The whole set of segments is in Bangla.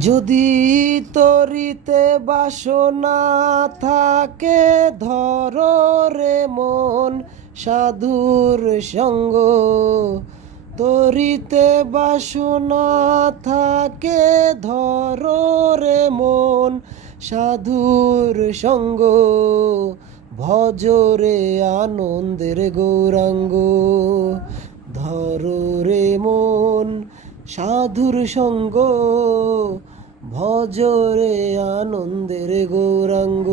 যদি তরিতে বাসনা থাকে, ধর রে মন সাধুর সঙ্গ। তরিতে বাসনা থাকে, ধর রে মন সাধুর সঙ্গ। ভজরে আনন্দের গৌরাঙ্গ, ধর রে মন সাধুর সঙ্গ। ভজরে আনন্দের গৌরাঙ্গ।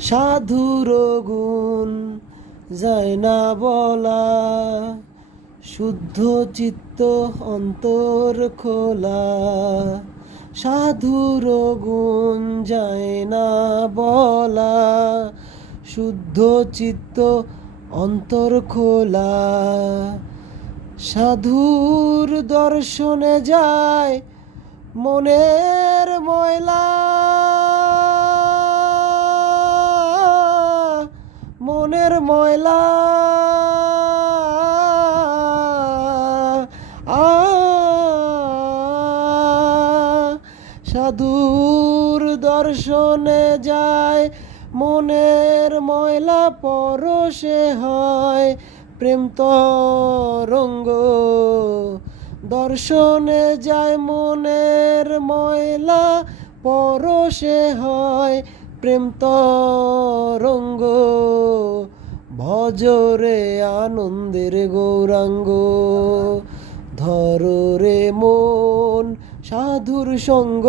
সাধুর গুণ যায় না বলা, শুদ্ধ চিত্ত অন্তর খোলা। সাধুর গুণ যায় না বলা, শুদ্ধ চিত্ত অন্তর খোলা। সাধুর দর্শনে যায় মনের ময়লা, মনের ময়লা। সাধুর দর্শনে যায় মনের ময়লা, পরশে হয় প্রেম তরঙ্গ। দর্শনে যায় মনের ময়লা, পরশে হয় প্রেম তরঙ্গ। ভজরে আনন্দের গৌরাঙ্গ, ধর রে মন সাধুর সঙ্গ।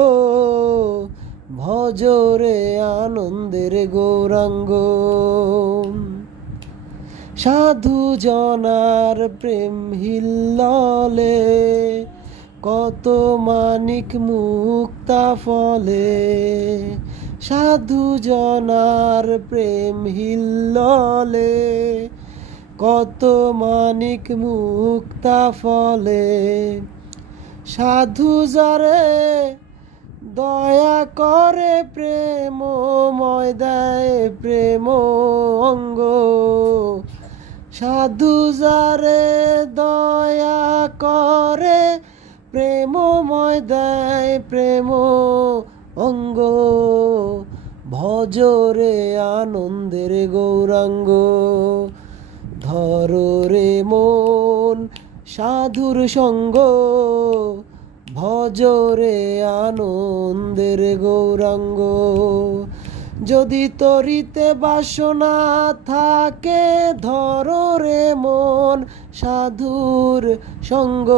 ভজরে আনন্দের গৌরাঙ্গ। সাধু জনার প্রেম হিল্ললে, কত মানিক মুক্তা ফলে। সাধু জনার প্রেম হিল্ললে, কত মানিক মুক্তা ফলে। সাধু যারে দয়া করে, প্রেমময় দেয় প্রেম অঙ্গ। সাধু যারে দয়া করে, প্রেমময় দেয় প্রেম অঙ্গ। ভজরে আনন্দের গৌরাঙ্গ, ধর রে মন সাধুর সঙ্গ। ভজরে আনন্দের গৌরাঙ্গ। যদি তরিতে বাসনা থাকে, ধর রে মন সাধুর সঙ্গ।